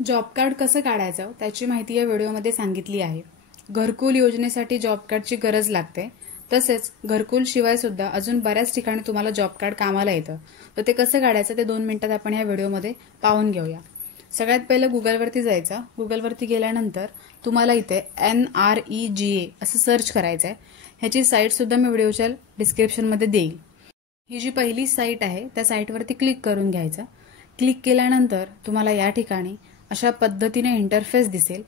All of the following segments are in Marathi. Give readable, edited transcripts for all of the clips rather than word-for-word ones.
जॉब कार्ड कसं काढायचं त्याची माहिती या व्हिडिओमध्ये सांगितली आहे। घरकुल योजनेसाठी जॉब कार्डची गरज लागते। तसेच घरकुल शिवाय सुद्धा अजून बऱ्याच ठिकाणी तुम्हाला जॉब कार्ड कामाला येतं। तर ते कसं काढायचं ते 2 मिनिटात आपण या व्हिडिओमध्ये पाहून घेऊया। सगळ्यात पहिले गुगलवरती जायचं। गुगलवरती गेल्यानंतर तुम्हाला इथे NREGA असं सर्च करायचं आहे। ह्याची साईट सुद्धा मी व्हिडिओच्या डिस्क्रिप्शनमध्ये देईल। ही जी पहिली साईट आहे त्या साईटवरती क्लिक करून घ्यायचं। क्लिक केल्यानंतर तुम्हाला या ठिकाणी अशा पद्धतीने इंटरफेस दिसेल।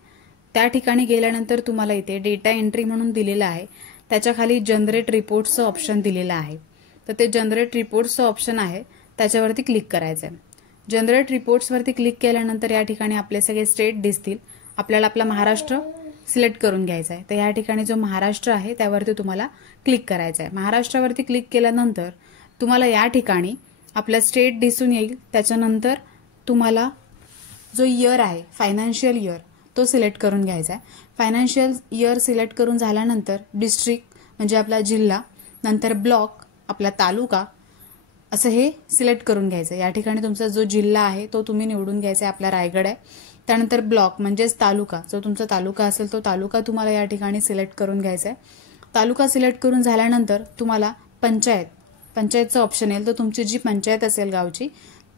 त्या ठिकाणी गेल्यानंतर तुम्हाला इथे डेटा एंट्री म्हणून दिलेला आहे। त्याच्या खाली जनरेट रिपोर्ट्सचं ऑप्शन दिलेलं आहे। तर ते जनरेट रिपोर्ट्सचं ऑप्शन आहे त्याच्यावरती क्लिक करायचं आहे। जनरेट रिपोर्ट्सवरती क्लिक केल्यानंतर या ठिकाणी आपले सगळे स्टेट दिसतील। आपल्याला आपला महाराष्ट्र सिलेक्ट करून घ्यायचा आहे। तर या ठिकाणी जो महाराष्ट्र आहे त्यावरती तुम्हाला क्लिक करायचं आहे। महाराष्ट्रावरती क्लिक केल्यानंतर तुम्हाला या ठिकाणी आपला स्टेट दिसून येईल। त्याच्यानंतर तुम्हाला जो इयर आहे फायनान्शियल इयर तो सिलेक्ट करून घ्यायचा आहे। फायनान्शियल इयर सिलेक्ट करून झाल्यानंतर डिस्ट्रिक्ट म्हणजे आपला जिल्हा, नंतर ब्लॉक, आपला तालुका असं हे सिलेक्ट करून घ्यायचं। या ठिकाणी तुमचा जो जिल्हा आहे तो तुम्ही निवडून घ्यायचा आहे। आपला रायगड आहे। त्यानंतर ब्लॉक म्हणजेच तालुका, जो तुमचा तालुका असेल तो तालुका तुम्हाला या ठिकाणी सिलेक्ट करून घ्यायचा आहे। तालुका सिलेक्ट करून झाल्यानंतर तुम्हाला पंचायतचं ऑप्शन येईल। तर तुमची जी पंचायत असेल गावची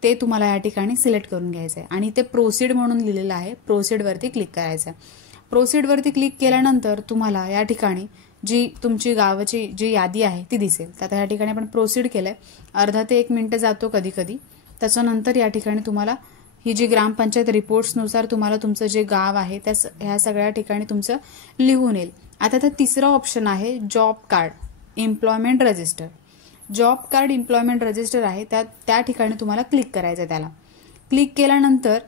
ते तुम्हाला या ठिकाणी सिलेक्ट करून घ्यायचं आहे आणि ते प्रोसीड म्हणून लिहिलेलं आहे। प्रोसीडवरती क्लिक करायचं आहे। प्रोसीडवरती क्लिक केल्यानंतर तुम्हाला या ठिकाणी जी तुमची गावाची जी यादी आहे ती दिसेल। तर आता या ठिकाणी आपण प्रोसीड केलंय। अर्धा ते 1 मिनिट जातो कधी कधी। त्याच्यानंतर या ठिकाणी तुम्हाला ही जी ग्रामपंचायत रिपोर्ट्सनुसार तुम्हाला तुमचं जे गाव आहे त्या ह्या सगळ्या ठिकाणी तुमचं लिहून येईल। आता तर तिसरा ऑप्शन आहे job card employment register. Job card employment register आहे त्या ठिकाणी तुम्हाला क्लिक करायचं आहे। त्याला क्लिक केल्यानंतर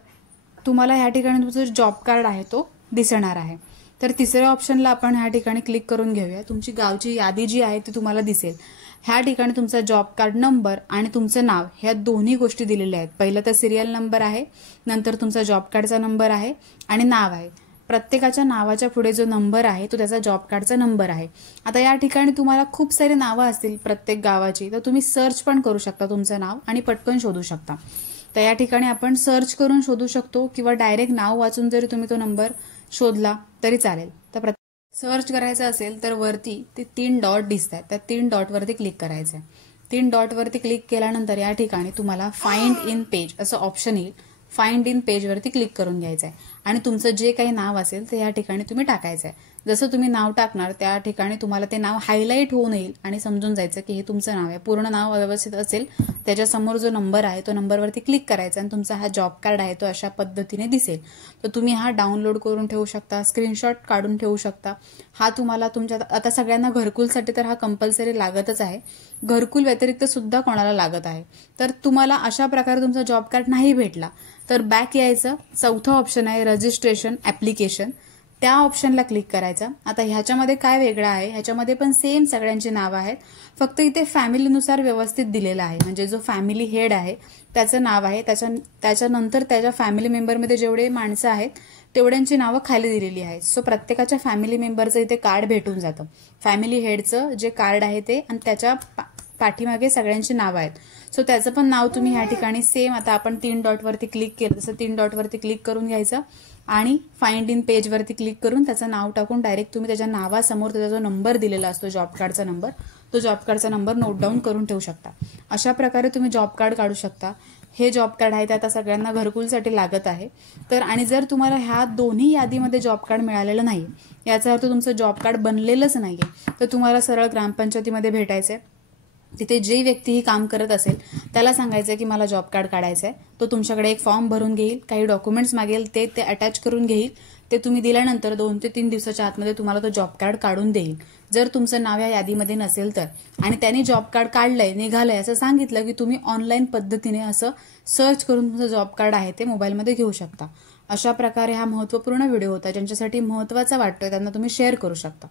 तुम्हाला ह्या ठिकाणी तुमचं जॉब कार्ड आहे तो दिसणार आहे। तर तिसऱ्या ऑप्शनला आपण ह्या ठिकाणी क्लिक करून घेऊया। तुमची गावची यादी जी आहे ती तुम्हाला दिसेल। ह्या ठिकाणी तुमचा जॉब कार्ड नंबर आणि तुमचं नाव ह्या दोन्ही गोष्टी दिलेल्या आहेत। पहिलं तर सिरियल नंबर आहे, नंतर तुमचा जॉब कार्डचा नंबर आहे आणि नाव आहे। प्रत्येकाच्या नावाच्या पुढे जो नंबर आहे तो त्याचा जॉब कार्डचा नंबर आहे। आता या ठिकाणी तुम्हाला खूप सारे नावं असतील प्रत्येक गावाची, तर तुम्ही सर्च पण करू शकता तुमचं नाव आणि पटकन शोधू शकता। तर या ठिकाणी आपण सर्च करून शोधू शकतो किंवा डायरेक्ट नाव वाचून जरी तुम्ही तो नंबर शोधला तरी चालेल। तर सर्च करायचं असेल तर वरती ते 3 डॉट दिसतात, त्या 3 डॉटवरती क्लिक करायचं आहे। 3 डॉटवरती क्लिक केल्यानंतर या ठिकाणी तुम्हाला फाइंड इन पेज असं ऑप्शन येईल। फाइंड इन पेजवरती क्लिक करून घ्यायचं आहे आणि तुमचं जे काही नाव असेल ते या ठिकाणी तुम्ही टाकायचं आहे। जसं तुम्ही नाव टाकणार त्या ठिकाणी तुम्हाला ते नाव हायलाईट होऊन येईल आणि समजून जायचं की हे तुमचं नाव आहे। पूर्ण नाव व्यवस्थित असेल त्याच्यासमोर जो नंबर आहे तो नंबरवरती क्लिक करायचा आणि तुमचा हा जॉब कार्ड आहे तो अशा पद्धतीने दिसेल। तर तुम्ही हा डाउनलोड करून ठेवू शकता, स्क्रीनशॉट काढून ठेवू शकता। हा तुम्हाला तुमच्या आता सगळ्यांना घरकुलसाठी तर हा कंपल्सरी लागतच आहे। घरकुल व्यतिरिक्त सुद्धा कोणाला लागत आहे। तर तुम्हाला अशा प्रकारे तुमचा जॉब कार्ड नाही भेटला तर बॅक यायचं। चौथा ऑप्शन आहे रजिस्ट्रेशन ऍप्लिकेशन, त्या ऑप्शनला क्लिक करायचं। आता ह्याच्यामध्ये काय वेगळं आहे, ह्याच्यामध्ये पण सेम सगळ्यांची नावं आहेत, फक्त इथे फॅमिलीनुसार व्यवस्थित दिलेलं आहे। म्हणजे जो फॅमिली हेड आहे त्याचं नाव आहे, त्याच्यानंतर त्याच्या फॅमिली मेंबरमध्ये जेवढे माणसं आहेत तेवढ्यांची नावं खाली दिलेली आहेत। सो प्रत्येकाच्या फॅमिली मेंबरचं इथे कार्ड भेटून जातं। फॅमिली हेडचं जे कार्ड आहे ते आणि त्याच्या पाठीमागे सगळ्यांची नावं आहेत। सो त्याचं पण नाव तुम्ही ह्या ठिकाणी सेम आता आपण 3 डॉटवरती क्लिक केलं तसं 3 डॉटवरती क्लिक करून घ्यायचं आणि फाइंड इन पेजवरती क्लिक करून त्याचं नाव टाकून डायरेक्ट तुम्ही त्याच्या नावासमोर त्याचा जो नंबर दिलेला असतो जॉब कार्डचा नंबर, तो जॉब कार्डचा नंबर नोट डाऊन करून ठेवू शकता। अशा प्रकारे तुम्ही जॉब कार्ड काढू शकता। हे जॉब कार्ड आहे ते आता सगळ्यांना घरकुलसाठी लागत आहे। तर आणि जर तुम्हाला ह्या दोन्ही यादीमध्ये जॉब कार्ड मिळालेलं नाही, याचा अर्थ तुमचं जॉब कार्ड बनलेलंच नाहीये, तर तुम्हाला सरळ ग्रामपंचायतीमध्ये भेटायचंय। तिथे जे व्यक्ती ही काम करत असेल त्याला सांगायचं की मला जॉब कार्ड काढायचं आहे। तो तुमच्याकडे एक फॉर्म भरून घेईल, काही डॉक्युमेंट्स मागेल, ते अटॅच करून घेईल। ते तुम्ही दिल्यानंतर 2 ते 3 दिवसाच्या आतमध्ये तुम्हाला तो जॉब कार्ड काढून देईल। जर तुमचं नाव या यादीमध्ये नसेल तर आणि त्यांनी जॉब कार्ड काढलंय निघालंय असं सांगितलं की तुम्ही ऑनलाईन पद्धतीने असं सर्च करून तुमचं जॉब कार्ड आहे ते मोबाईलमध्ये घेऊ शकता। अशा प्रकारे हा महत्त्वपूर्ण व्हिडिओ होता। ज्यांच्यासाठी महत्त्वाचा वाटतोय त्यांना तुम्ही शेअर करू शकता।